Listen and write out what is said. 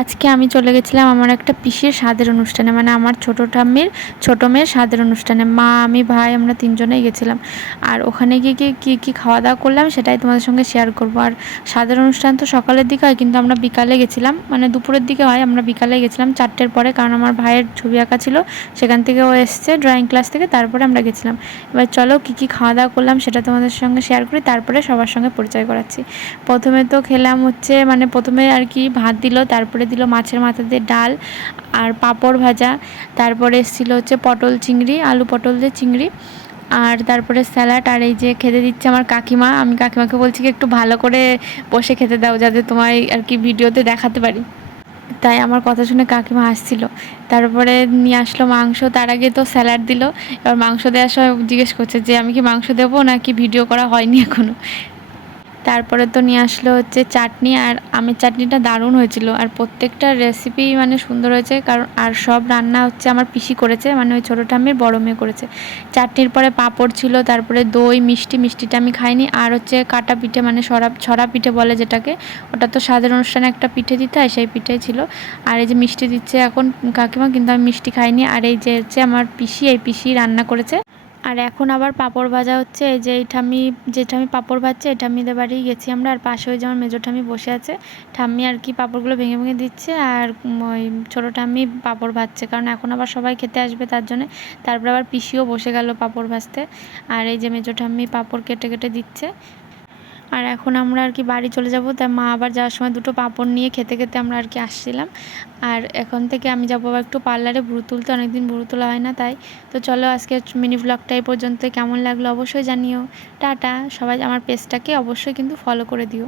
আজকে আমি চলে গেছিলাম আমার একটা পিসির স্বাদের অনুষ্ঠানে, মানে আমার ছোটো মেয়ের স্বাদের অনুষ্ঠানে। মা, আমি, ভাই, আমরা তিনজনেই গেছিলাম। আর ওখানে গিয়ে কী খাওয়া দাওয়া করলাম সেটাই তোমাদের সঙ্গে শেয়ার করবো। আর স্বাদের অনুষ্ঠান তো সকালের দিকে হয়, কিন্তু আমরা বিকালে গেছিলাম, মানে দুপুরের দিকে হয়, আমরা বিকালে গেছিলাম 4টের পরে, কারণ আমার ভাইয়ের ছবি আঁকা ছিল, সেখান থেকে ও এসছে ড্রয়িং ক্লাস থেকে, তারপরে আমরা গেছিলাম। এবার চলো কী খাওয়া দাওয়া করলাম সেটা তোমাদের সঙ্গে শেয়ার করি, তারপরে সবার সঙ্গে পরিচয় করাচ্ছি। প্রথমে তো খেলাম হচ্ছে, মানে প্রথমে আর কি ভাত দিল, তারপরে দিল মাছের মাথা দিয়ে ডাল আর পাঁপড় ভাজা, তারপরে এসেছিল হচ্ছে পটল চিংড়ি, আলু পটল দিয়ে চিংড়ি, আর তারপরে স্যালাড। আর এই যে খেতে দিচ্ছে আমার কাকিমা। আমি কাকিমাকে বলছি কি একটু ভালো করে বসে খেতে দাও, যাতে তোমায় আর কি ভিডিওতে দেখাতে পারি। তাই আমার কথা শুনে কাকিমা হাসছিল। তারপরে নিয়ে আসলো মাংস, তার আগে তো স্যালাড দিল। এবার মাংস দেওয়ার সময় জিজ্ঞেস করছে যে আমি কি মাংস দেবো নাকি ভিডিও করা হয়নি এখনও। তারপরে তো নিয়ে আসলো হচ্ছে চাটনি, আর আমের চাটনিটা দারুণ হয়েছিল। আর প্রত্যেকটা রেসিপি মানে সুন্দর হয়েছে, কারণ আর সব রান্না হচ্ছে আমার পিসি করেছে, মানে ওই ছোটো ঠাম্মির বড় মেয়ে করেছে। চাটনির পরে পাঁপড় ছিল, তারপরে দই, মিষ্টিটা আমি খাইনি। আর হচ্ছে কাটা পিঠে, মানে ছড়া পিঠে বলে যেটাকে, ওটা তো স্বাদের অনুষ্ঠানে একটা পিঠে দিতে হয়, সেই পিঠেই ছিল। আর এই যে মিষ্টি দিচ্ছে এখন কাকিমা, কিন্তু আমি মিষ্টি খাইনি। আর এই যে হচ্ছে আমার পিসি, এই পিসি রান্না করেছে। আর এখন আবার পাঁপড় ভাজা হচ্ছে। এই যে যে ঠাম্মি পাঁপড় ভাজছে, এই ঠাম্মিদের বাড়ি গেছি আমরা। আর পাশে ওই যে আমার মেজো ঠাম্মি বসে আছে, ঠাম্মি আর কি পাঁপড়গুলো ভেঙে ভেঙে দিচ্ছে, আর ওই ছোটো ঠাম্মি পাঁপড় ভাজছে, কারণ এখন আবার সবাই খেতে আসবে তার জন্যে। তারপরে আবার পিসিও বসে গেল পাঁপড় ভাজতে। আর এই যে মেজো ঠাম্মি পাঁপড় কেটে কেটে দিচ্ছে। আর এখন আমরা আর কি বাড়ি চলে যাব, তাই মা আবার যাওয়ার সময় দুটো পাঁপড় নিয়ে খেতে খেতে আমরা আর কি আসছিলাম। আর এখন থেকে আমি যাবো একটু পার্লারে ভ্রু তুলতে, অনেকদিন ভ্রু তোলা হয় না তাই। তো চলো আজকে মিনি ব্লগটা এই পর্যন্ত, কেমন লাগলো অবশ্যই জানিও। টাটা। সবাই আমার পেজটাকে অবশ্যই কিন্তু ফলো করে দিও।